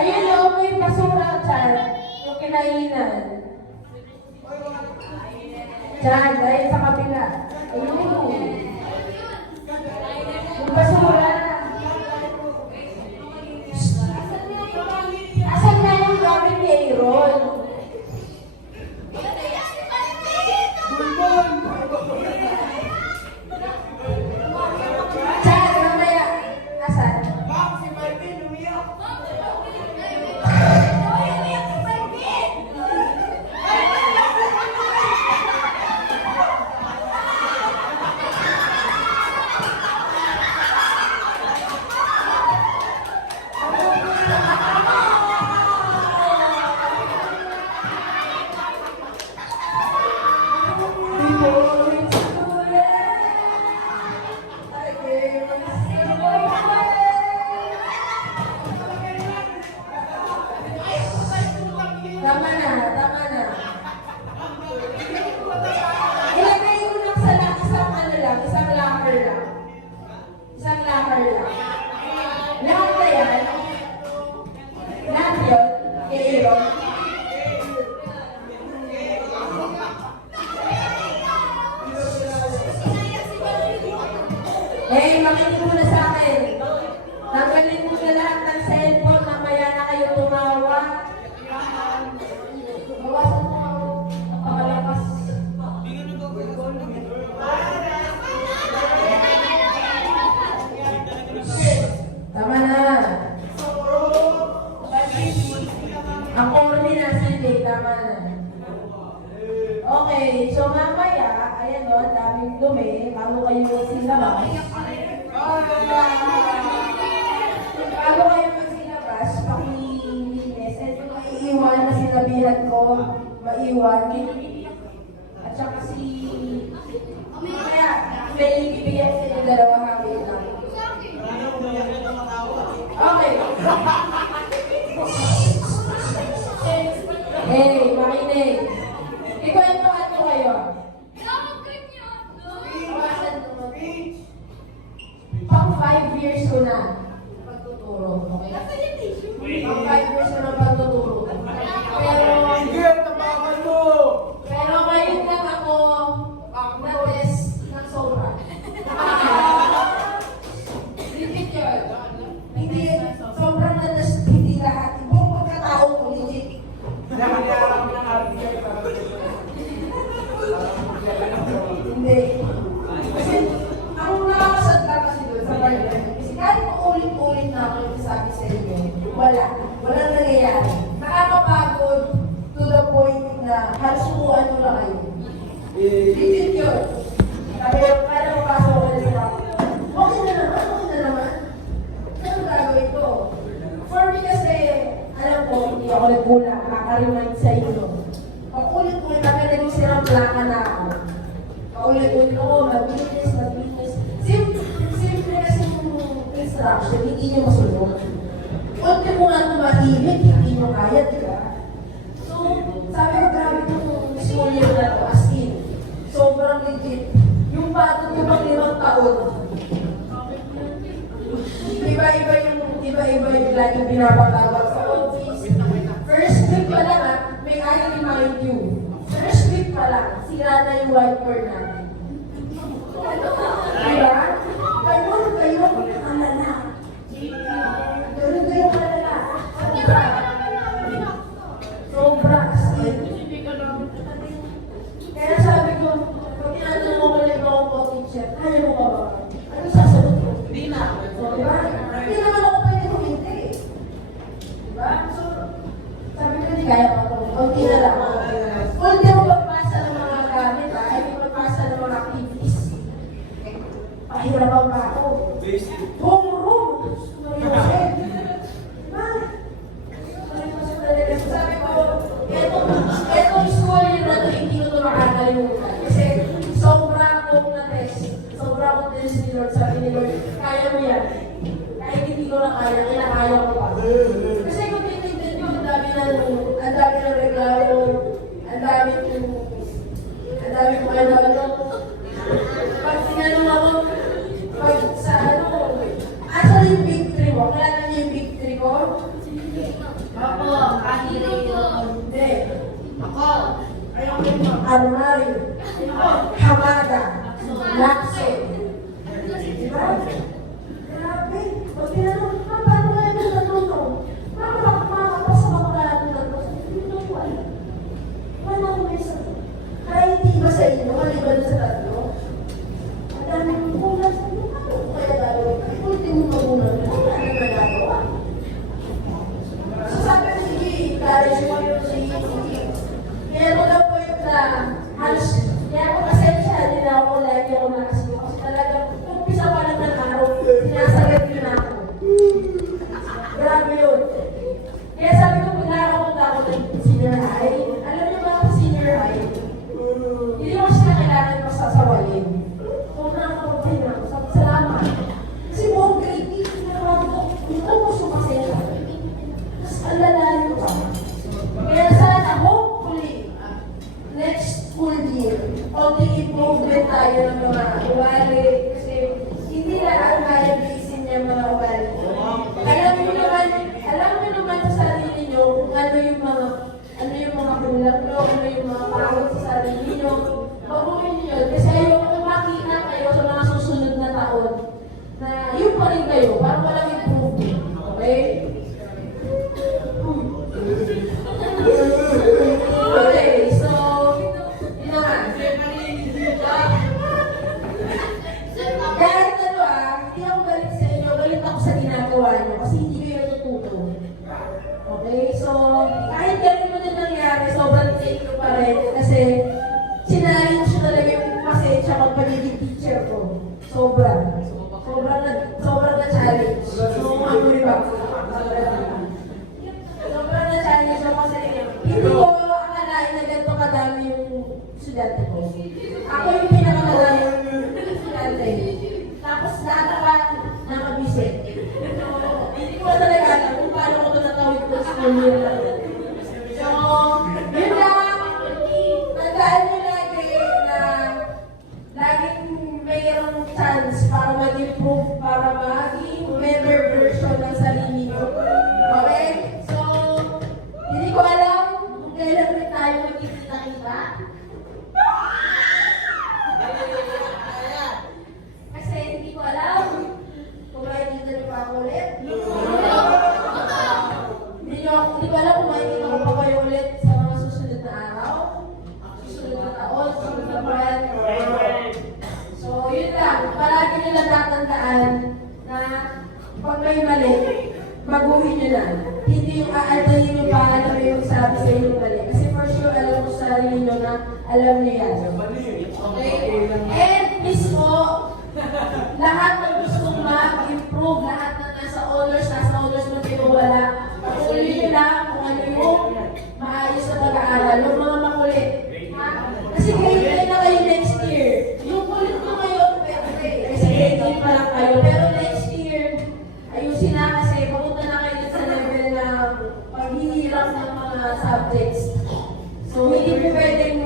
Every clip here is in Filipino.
Ayun o, may basura dyan. Yung kinainan. Diyan, dahil sa kabila. Ayun. Yung basura. Asan na yung gamit ni Aaron? Diyan, mamaya. Asan? Tama na, tama na. Ilagay mo lang sa isang ano lang, isang locker lang. Isang locker lang. Lahat na yan. Lahat yun. Aaron. Makinig mo na sa akin. Tanggalin mo na lahat ng cellphone, mamaya na kayo tumawa. Bawasan mo ako. Napakalakas. Tama na. Ang corny na sige, tama na. Okay, so mamaya, ayan o, daming dumi, bago kayo magsilabas. Bago kayo magsilabas, pakilinis. Ito maiiwan na sinabihan ko, maiwan. At saka kaya, may ibigyan sa inyo dalawa hangin lang. Okay. Hey, makinig. Ikwentuhan ko kayo. Pang 5 years ko na pagtuturo, okay? Pang 5 years ko na pagtuturo. Pero ngayon lang ako na-test ng sobra. Legit yun. Hindi, sobrang na-test, hindi lahat. Ibang pagkatao ko, legit. Hindi. Kasi, ang nakakasadla kasi doon sa partner, kasi kahit paulit-ulit na ako yung sabi sa inyo, walang nangyayari. Nakakapagod to the point na halusuan mo lang kayo. Legit yun. Sabi ko, para mapasok ko na sila. Okay na naman. Anong gagawin ko? For me kasi, alam ko, hindi ako nagkulang, makaka-remind sa inyo. Paulit-ulit, nakalagay silang plaka na ako. Paulit-ulit ako, mag-business. Simple kasi yung instruction, hindi nyo masunod. Unti mo nga tumahimik, hindi nyo kaya, di ba? So, sabi ko, grabe itong school year na to, as in. Sobrang legit. Yung patong yung pang 5 taon. Iba-iba yung laging pinapatawag sa office. First week pa lang, may I remind you. First week pa lang, sira na yung whiteboard natin. Diba? Ganun kayo kalala. Ganun kayo kalala. Sobra. Kaya sabi ko, pag tinatanong ko ulit ako po, teacher, kaya mo ka ba? Ano sasagot ko? Hindi na. So, diba? Hindi naman ako pwede huminti. Diba? So, sabi ko, hindi kaya ko. Kunti na lang. Kunti mo pagpasa ng mga gamit, ay pagpasa ng mga activities. Pahirapan pa ako. Homeroom! Mariosep! Diba? Sabi ko, etong school yun na ito, hindi ko ito makakalimutan. Kasi sobra akong na-test. Sobra akong test ni Lord. Sabi ni Lord, kaya mo yan. Kahit hindi ko na kaya, kinakaya ko pa. Kasi kung titignan nyo, ang dami ng reklamo, ang dami ko kayo na pag tinanong ako, pag sa asa yung victory mo? Kaya niyo yung victory ko? Ako, kahiri yun. Hindi. Ako, Armario, Hamada, Lakso. Diba? Grabe. Pag tinanong, paano kaya ito natuto? Makapasa ba ko kaya ito natuto? Hindi ko alam. Wala ko may sagot. Kaya hindi ba sa inyo, maliban sa tatlo? Ang daming kulang sa inyo, ano ko kaya gagawin? Ultimo magunan ko, ano na nagawa? So sabi ko, sige, encourage mo yun, sige. Meron daw po yung na halos, kaya ako pasensya, hindi na ako lagi ako nakasiyo. Kasi talagang, umpisa pa lang ng araw, sinasagot yun ako. Grabe yun. Kaya sabi ko, kung nakapunta ako ng senior high, alam niyo ba sa senior high, hindi mo sila kailangan pasasawayin. Kung nakakapunta na ako, sabi, salamat. Kasi buong grade, hindi na naman ko, hindi ko sumasensya. Tapos ang lalayo pa. Kaya sana, hopefully, next school year, only improvement tayo ng mga ugali. Kasi hindi na ang kaya bisin niya mga ugali. Alam niyo naman sa sarili niyo kung ano yung mga kulang niyo, ano yung mga pangit sa sarili niyo. Baguhin niyo yun. Kasi ayaw kung makita kayo sa mga susunod na taon na yun pa rin kayo, parang walang improvement. Okay? Okay, so, yun na nga. Kahit hindi ako galit sa inyo, galit ako sa ginagawa niyo kasi hindi kayo natututo. Okay, so, kahit ganun mo din nangyari, sobrang thank you pa rin kasi sinali mo siya talaga yung pasensya kung pagiging teacher ko. Sobrang na challenge. So, ano rin ba? Sobrang na challenge ako kasi hindi ko akalain na ganito kadami yung estudyante ko. Ako yung pinakamadami yung estudyante. Tapos lahat nakabisit. So, hindi ko talaga alam kung paano ko ito natawid ko sa school year lang. So, yun lang. Tandaan nyo lagi na laging mayroong chance para mag-improve, para maging better version ng sarili nyo. Okay? So, hindi ko alam kung kailan rin tayo magkikita-kita. Kasi hindi ko alam kung makikita niyo pa ako ulit. Hindi ko alam kung makikita ko pa kayo ulit sa mga susunod na araw, susunod na taon, susunod na buwan. So, yun lang. Palagi nyo lang tatandaan na pag may mali, baguhin nyo lang. Hindi yung aadalin nyo pa alam yung sabi sa inyo mali. Kasi for sure, alam ko sa sarili nyo na alam nyo yan. Okay? And mismo, lahat ng gusto mag-improve, lahat na nasa honors mo kayo wala. Patuloy nyo lang kung ano yung maayos na pag-aaral, yung mga makulit. Ha? Kasi grade 9 na kayo next year. Yung kulit nyo ngayon, pwede. Kasi grade 9 pa lang kayo. Pero next year, ayusin na kasi papunta na kayo sa level na paghihirap ng mga subjects. So, hindi po pwedeng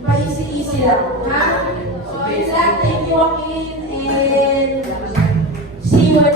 pa-easy-easy lang. Ha? So, yun lang. Thank you, Joaquin. And see you at